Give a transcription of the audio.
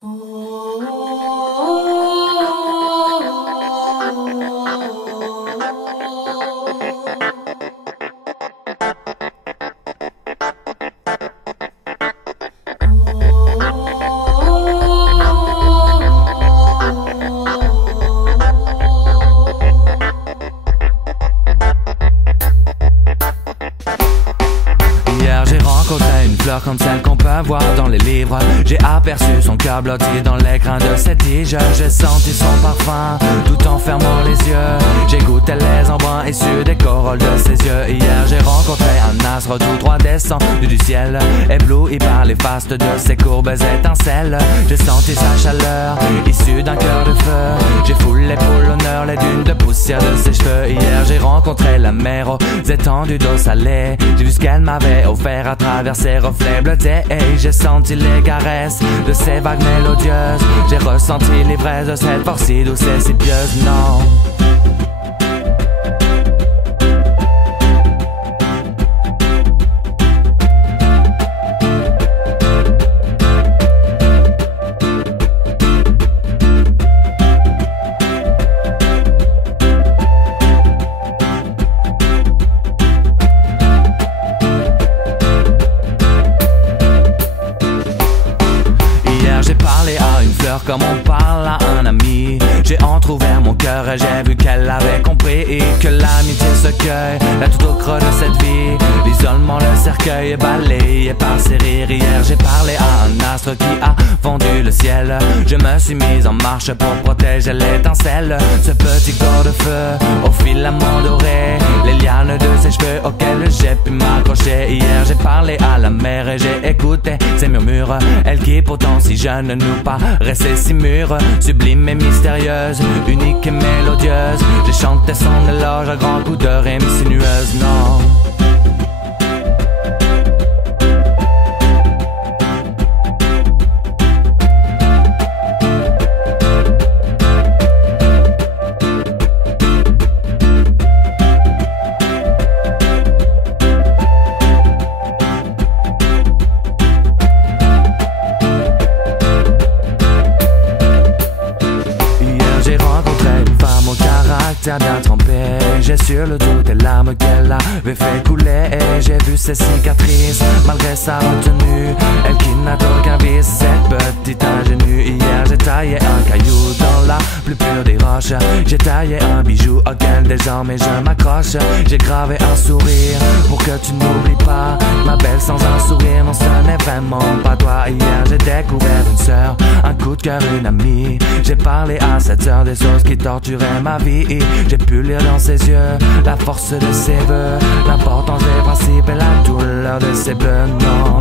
Hier j'ai rencontré une fleur comme celle qu'on peut voir dans les livres. J'ai aperçu son cœur blotti dans les grains de ses tiges. J'ai senti son parfum tout en fermant les yeux. J'ai goûté les embruns issus des corolles de ses yeux. Hier j'ai rencontré un astre tout droit descendu du ciel, ébloui par les fastes de ses courbes étincelles. J'ai senti sa chaleur issue d'un cœur de feu. J'ai foulé pour l'honneur les dunes de poussière de ses cheveux. Hier j'ai rencontré la mer aux étendues d'eau salée. J'ai vu ce qu'elle m'avait offert à travers ses reflets bleutés. Et j'ai senti les caresses de ses vagues mélodieuses. J'ai ressenti l'ivresse de cette force si douce et si pieuse. Non. J'ai parlé à une fleur comme on parle à un ami. J'ai entrouvert mon cœur et j'ai vu qu'elle avait compris et que l'amitié se cueille là tout au creux de cette vie. L'isolement, le cercueil est balayé par ses rires. Hier j'ai parlé à un astre qui a fondu le ciel. Je me suis mise en marche pour protéger l'étincelle. Ce petit corps de feu au filament doré, les lianes de ses cheveux auxquels j'ai pu m'accrocher. Hier j'ai parlé à la mer et j'ai écouté ses murmures. Elle qui pourtant si jeune nous paraissait si mûre, sublime et mystérieuse, unique et mélodieuse. J'ai chanté son éloge à grands coups de rimes sinueuses. Non. Bien trempé, j'ai sur le dos des larmes qu'elle avait fait couler. Et j'ai vu ses cicatrices malgré sa retenue. Elle qui n'a aucun vice, cette petite ingénue. Hier j'ai taillé un caillou dans la plus pure des roches. J'ai taillé un bijou auquel désormais je m'accroche. J'ai gravé un sourire pour que tu n'oublies pas ma belle sans un sourire. Non, ce n'est vraiment pas toi. Hier j'ai découvert une sœur, un coup de cœur, une amie. J'ai parlé à cette sœur des choses qui torturaient ma vie. J'ai pu lire dans ses yeux la force de ses vœux, l'importance des principes et la douleur de ses bleus. Non.